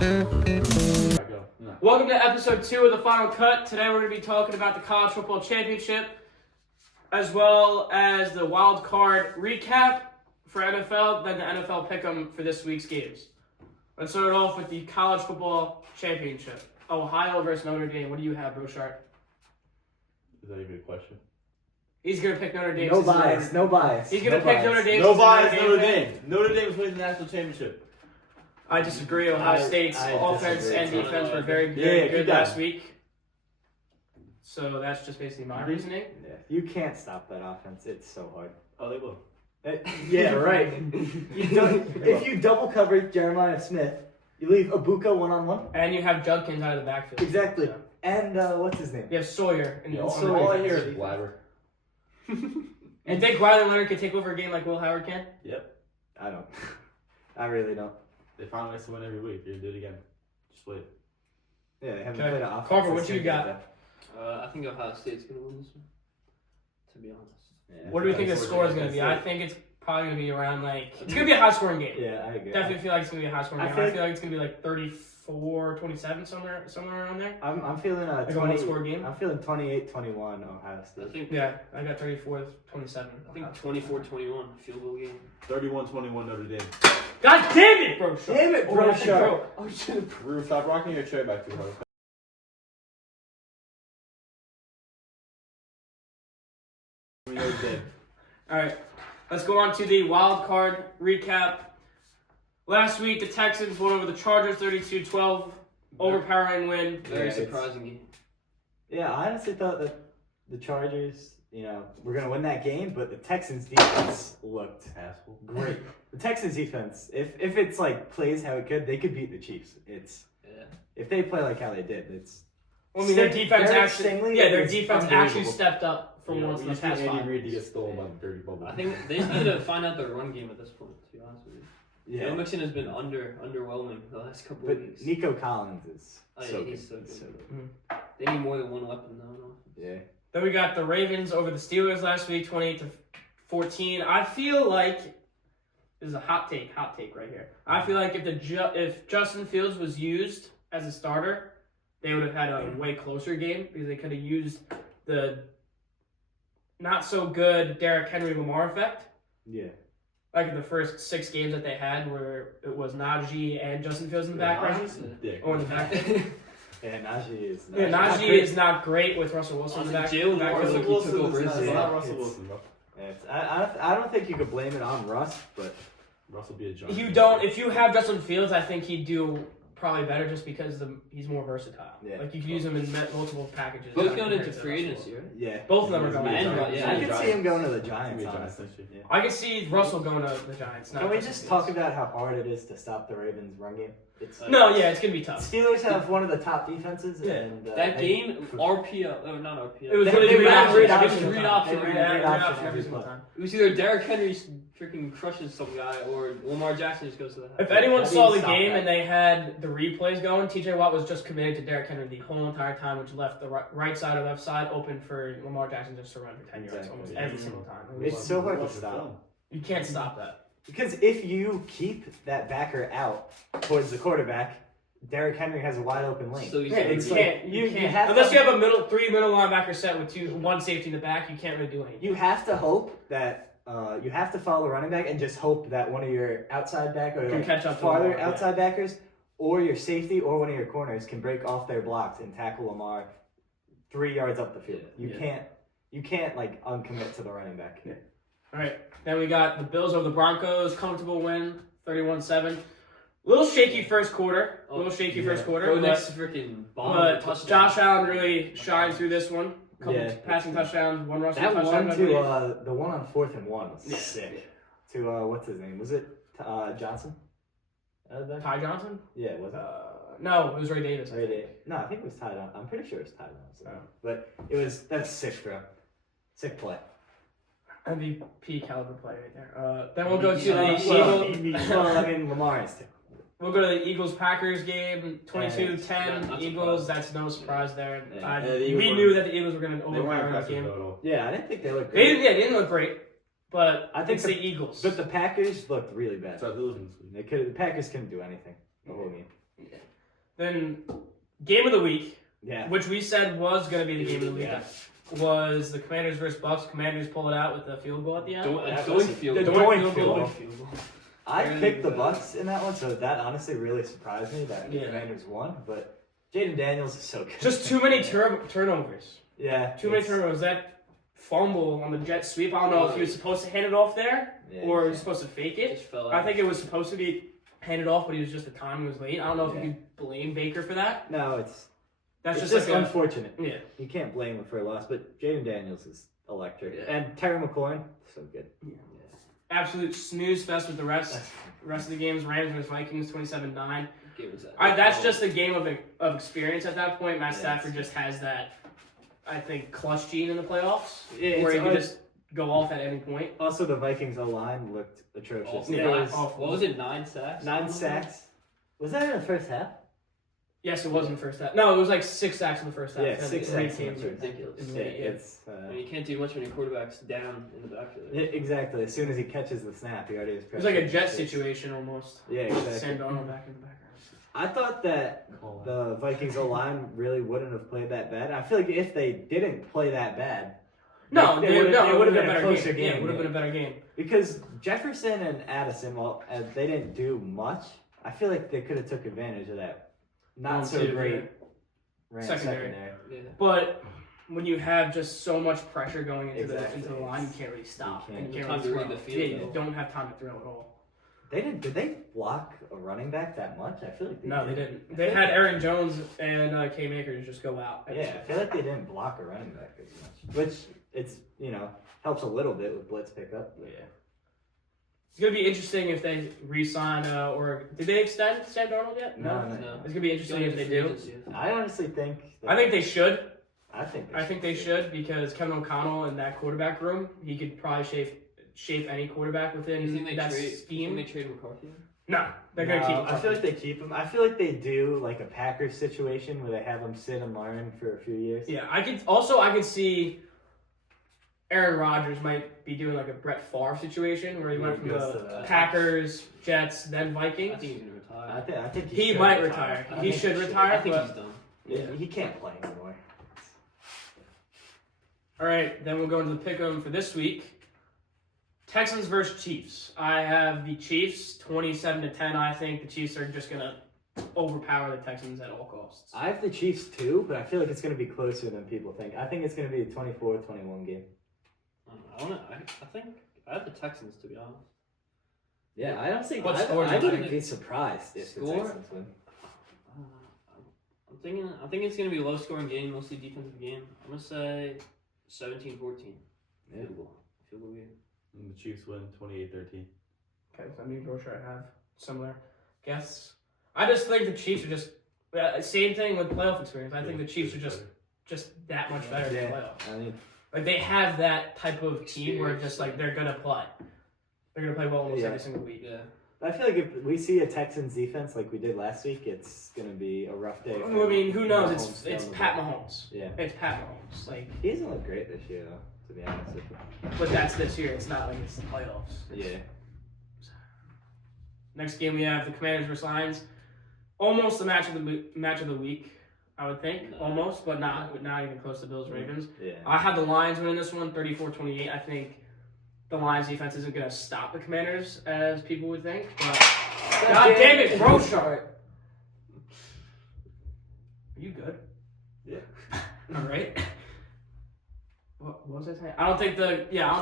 Welcome to episode 2 of the Final Cut. Today we're going to be talking about the College Football Championship, as well as the wild card recap for NFL, then the NFL pick'em for this week's games. Let's start off with the College Football Championship. Ohio versus Notre Dame. What do you have, Brochart? Is that even a question? He's going to pick Notre Dame. No bias. He's going to pick Notre Dame. No bias, Notre Dame. Notre Dame is winning the national championship. I disagree. Ohio State's offense and defense were very good last week. So that's just basically my reasoning. Yeah. You can't stop that offense. It's so hard. Oh, they will. Yeah, right. If you double cover Jeremiah Smith, you leave Ibuka one-on-one. And you have Judkins out of the backfield. Exactly. So. And what's his name? You have Sawyer. And all I hear is blabber. You think Riley Leonard can take over a game like Will Howard can? Yep. I don't. I really don't. They find ways to win every week. You're going to do it again. Just wait. Yeah, they haven't played an offense. Carver, what you got? I think Ohio State's going to win this one, to be honest. Yeah, what do we think the score is going to be? I think it's probably going to be around it's going to be a high-scoring game. Yeah, I agree. Definitely feel like it's going to be a high-scoring game. I feel like it's going to be 34-27, somewhere around there. I'm feeling a 20-score game. I'm feeling 28-21 Ohio State. I got 34-27. I think 24-21 field goal game. 31-21 Notre Dame. God damn it, bro! Damn it, bro! Oh shit! Rue, stop rocking your chair back too hard. Alright, let's go on to the wild card recap. Last week, the Texans won over the Chargers 32-12. Overpowering win. Very surprising game. Yeah, I honestly thought that the Chargers, were going to win that game, but the Texans' defense looked great. The Texans' defense, if it's plays how it could, they could beat the Chiefs. If they play like how they did, it's. Well, I mean, their defense their defense actually stepped up for once in the past 5 Reed to get stolen by the dirty bubble. I think they just need to find out their run game at this point, to be honest with you. Yeah. Joe Mixon has been underwhelming the last couple of weeks. Nico Collins is he's so good. They need more than one weapon, though. Yeah. Then we got the Ravens over the Steelers last week, 28-14. I feel like this is a hot take right here. I feel like if Justin Fields was used as a starter, they would have had a way closer game because they could have used the not so good Derrick Henry Lamar effect. Yeah. Like in the first 6 games that they had, where it was Najee and Justin Fields in the background, or in the back. Yeah, Najee is. Najee is not great with Russell Wilson in the back. Russell Wilson is not Russell Wilson, bro. I don't think you could blame it on Russ, but Russ will be a giant. If you have Justin Fields, I think he'd do probably better just because he's more versatile. Yeah. You can use him in multiple packages. Both going into free agency, right? Yeah. Both of them are going. I could see him going to the Giants. Yeah. I could see Russell going to the Giants. Can we just talk about how hard it is to stop the Ravens' run game? It's gonna be tough. Steelers have one of the top defenses. Yeah. And, that game, RPO, not RPO. It was read option every single time. It was either Derrick Henry freaking crushes some guy or Lamar Jackson just goes to the house. If anyone saw the game and they had the replays going, TJ Watt was just committed to Derrick Henry the whole entire time, which left the right side or left side open for Lamar Jackson just to run for 10 yards almost every single time. It's so hard to stop. You can't stop that. Because if you keep that backer out towards the quarterback, Derrick Henry has a wide open lane. So you can't. Unless you have a 3 middle linebacker set with 1 safety in the back, you can't really do anything. You have to hope that you have to follow the running back and just hope that one of your outside back or can catch up farther outside backers or your safety or one of your corners can break off their blocks and tackle Lamar 3 yards up the field. You can't uncommit to the running back. Yeah. All right. Then we got the Bills over the Broncos. Comfortable win, 31-7. Little shaky first quarter. Next freaking bomb. But Josh Allen really shined through this one. Couple passing touchdowns, 1 rushing touchdown. The one on 4th and 1 was sick. To what's his name? Was it Johnson? Ty Johnson? Yeah, was it? No, it was Ray Davis. No, I think it was Ty Johnson. I'm pretty sure it was Ty Johnson. But that's sick, bro. Sick play. MVP caliber play right there. Then we'll go to the Eagles. Lamar is too. We'll go to the Eagles-Packers game, 22-10. Eagles, that's no surprise there. We knew that the Eagles were going to overpower that game. Yeah, I didn't think they looked great. They didn't look great, but I think it's the Eagles. But the Packers looked really bad. The Packers couldn't do anything the whole game. Yeah. Then game of the week, Yeah. which we said was going to be the game of the week, Yeah. was the Commanders versus Bucks. Commanders pull it out with the field goal at the end. Doink field The goal. doink field goal. Field goal. I Really picked the bad. Bucks in that one, so that honestly really surprised me that the Yeah. Commanders won. But Jaden Daniels is so good. Just too many turnovers. Yeah. Too many turnovers. That fumble on the jet sweep, I don't know if he was supposed to hand it off there Yeah, or he you was supposed to fake it. Just fell out. I think it was supposed to be handed off, but he was just the timing was late. I don't know if Yeah. you could blame Baker for that. No, it's That's just just like unfortunate. yeah. You can't blame him for a loss, but Jaden Daniels is electric. Yeah. And Terry McLaurin, so good. Absolute snooze fest with the rest of the games. Rams versus Vikings, 27-9. Game was that. That's just a game of experience at that point. Matt Yeah, Stafford just has that, I think, clutch gene in the playoffs, Yeah, where he it's can just go off at any point. Also, the Vikings O-line looked atrocious. Awful. Yeah, There was awful. What was it? 9 sacks. 9 sacks. Was that in the first half? Yes, it was in the first half. No, it was like 6 sacks in the first half. Yeah, And 6 three sacks in the teams first half. Ridiculous. in Yeah, the- it's I mean, you can't do much when your quarterback's down in the backfield. yeah, exactly. As soon as he catches the snap, he already is. It was like a jet situation almost. Yeah, exactly. Sam Darnold back in the background. I thought that the Vikings O-line really wouldn't have played that bad. I feel like if they didn't play that bad, No, it would have been a better closer game. Yeah, it would have been a better game. Because Jefferson and Addison, well, they didn't do much. I feel like they could have took advantage of that. Not so Too, great. yeah. Ran Secondary. Yeah. But when you have just so much pressure going into Exactly. the line, you can't really stop. You And can't. you Time can't to really read throw. the field, Yeah, you though. don't have time to throw at all. Did they block a running back that much? I feel like No, they did. didn't. They had Aaron Jones and K Makers just go out. Yeah, I feel like they didn't block a running back as much, which it's helps a little bit with blitz pickup. Yeah. It's gonna be interesting if they re-sign or did they extend Sam Darnold yet? No. It's gonna be interesting if they do. I honestly think. I think they should. I think. I think they should because Kevin O'Connell in that quarterback room, he could probably shape any quarterback You within think they that trade? You scheme. think they trade McCarthy? No, they're gonna keep him. I feel like they keep him. I feel like they do like a Packers situation where they have him sit and learn for a few years. Yeah, I could see Aaron Rodgers might be doing like a Brett Favre situation where he went from goes to the the- Packers, Jets, then I Vikings. think he's gonna retire. I think He should might retire. I He think should retire. I think but- he's done. Yeah, he can't play anymore. All right, then we'll go into the pick'em for this week. Texans versus Chiefs. I have the Chiefs 27-10. I think the Chiefs are just gonna overpower the Texans at all costs. I have the Chiefs too, but I feel like it's going to be closer than people think. I think it's going to be a 24-21 game. I think I have the Texans, to be honest. Yeah, I don't think. What I score do you wouldn't think? be surprised if the Score? Texans win. I think it's gonna be a low scoring game, mostly defensive game. I'm gonna say 17-14. Yeah. Field goal game. And the Chiefs win 28-13. Okay, so I'm not sure I have similar guess. I just think the Chiefs are just same thing with playoff experience. I think the Chiefs are just that much better in the playoffs. I mean, Like they have that type of team where just like they're gonna play. They're gonna play well almost every single week. Yeah. I feel like if we see a Texans defense like we did last week, it's going to be a rough day. I mean, who knows? Mahomes It's down the Pat road. Mahomes. Yeah, It's Pat Mahomes. Like, he doesn't look great this year, though. To be honest with you. but that's this year. It's not like it's the playoffs. Yeah. Next game we have the Commanders versus Lions. Almost the match of the week, I would think. No. Almost, but not even close to Bills Ravens. Yeah. I have the Lions winning this one, 34-28. I think the Lions defense isn't gonna stop the Commanders as people would think. But God damn it, Brochart! Are you good? Yeah. All right. What was I saying? I don't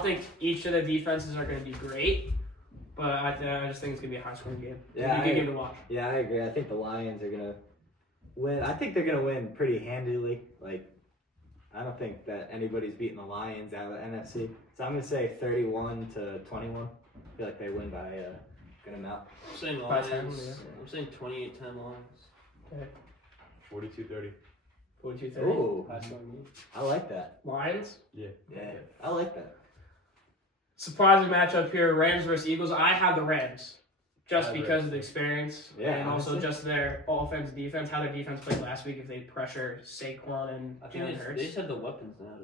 think each of the defenses are going to be great, but I just think it's going to be a high-scoring game. Yeah, It'll be a good game to watch. Yeah, I agree. I think the Lions are gonna win. I think they're gonna win pretty handily. Like, I don't think that anybody's beating the Lions out of the NFC. So I'm gonna say 31-21. I feel like they win by a good amount. I'm saying By Lions. 10, yeah. I'm saying 28-10 Lions. 42-30. 42-30. Ooh, High-scoring game. I like that. Lions. Yeah, I like that. Surprising matchup here, Rams versus Eagles. I have the Rams. Just I have because Rams. of the experience Yeah, and also honestly. just their offense, defense, how their defense played last week if they pressure Saquon and I think Jalen they Hurts. just have the weapons now.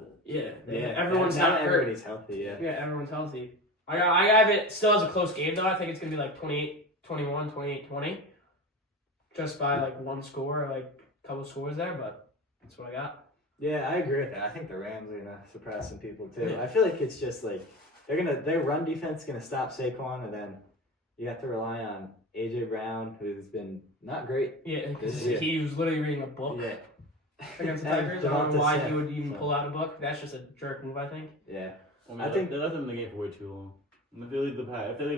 Everyone's now not hurt. everybody's healthy. Yeah. Yeah, everyone's healthy. I have it still as a close game though. I think it's gonna be like 28-21, 28-20. just by like one score, like a couple scores there, but that's what I got. Yeah, I agree with that. I think the Rams are gonna surprise some people too. Yeah. I feel like it's just like their run defense is gonna stop Saquon, and then you have to rely on AJ Brown, who's been not great. Yeah, because Yeah. he was literally reading a book Yeah, against the And Tigers. I don't know Devonta why Smith, he would even so- pull out a book. That's just a jerk move, I think. yeah. I I think- they left them in the game for way too long. And if they leave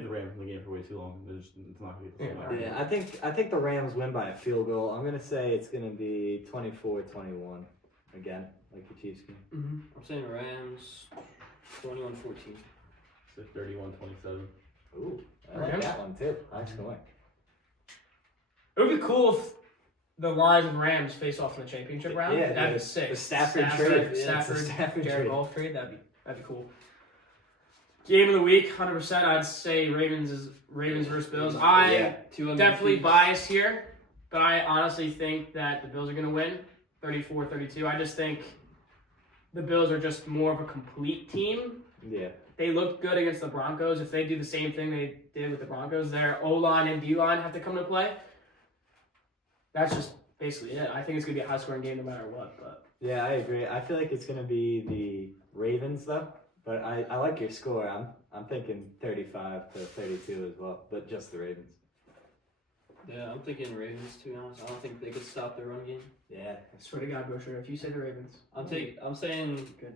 the Rams in the game for way too long, it's not gonna be the same. Yeah. Yeah, I think the Rams win by a field goal. I'm gonna say it's gonna be 24-21 again, like the Chiefs game. Mm-hmm. I'm saying Rams 21-14. So 31-27. Ooh, I like Rams? that one too. Nice going. It would be cool if the Lions and Rams face off in the championship round. Yeah, That'd the- be sick. the Stafford trade. Yeah, it's the Stafford, Stafford Jared trade. Goff trade. That'd be cool. Game of the week, 100%. I'd say Ravens versus Bills. I Yeah. definitely biased here, but I honestly think that the Bills are going to win 34-32. I just think the Bills are just more of a complete team. Yeah. They looked good against the Broncos. If they do the same thing they did with the Broncos, their O-line and D-line have to come to play. That's just basically it. I think it's going to be a high-scoring game no matter what. But Yeah, I agree. I feel like it's gonna be the Ravens though, but I like your score. I'm thinking 35-32 as well, but just the Ravens. Yeah, I'm thinking Ravens, to be honest. I don't think they could stop their run game. Yeah. I swear to God, Bosher, if you say the Ravens, I'm saying good.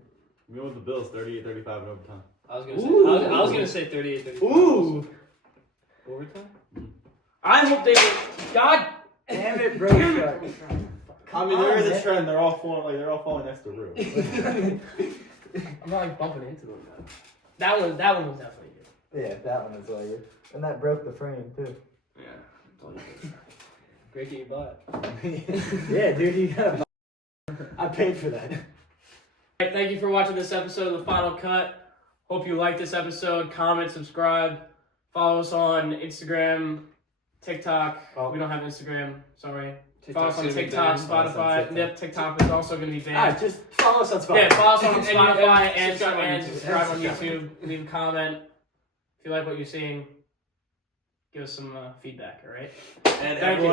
We went with the Bills 38-35 in overtime. I was gonna say Ooh. I was gonna say 38-35. Ooh. Overtime? I hope they will. God Damn it, bro. Shark. I mean, there is a trend. They're all falling next to Rue. I'm not like bumping into them though. That one was definitely good. Yeah, that one was like it. And that broke the frame too. Yeah. Great that you bought it. Yeah, dude, you got I paid for that. Alright, thank you for watching this episode of The Final Cut. Hope you liked this episode. Comment, subscribe, follow us on Instagram, TikTok. Oh. We don't have Instagram. Sorry. Follow TikTok's us on gonna be TikTok, banned. Follow us on Spotify. TikTok. Yep, TikTok is also going to be banned. Alright, just follow us on Spotify. Yeah, follow us on And Spotify and subscribe on and YouTube. subscribe on And subscribe. YouTube. Leave a comment. If you like what you're seeing, give us some feedback, alright? And Thank everyone- you.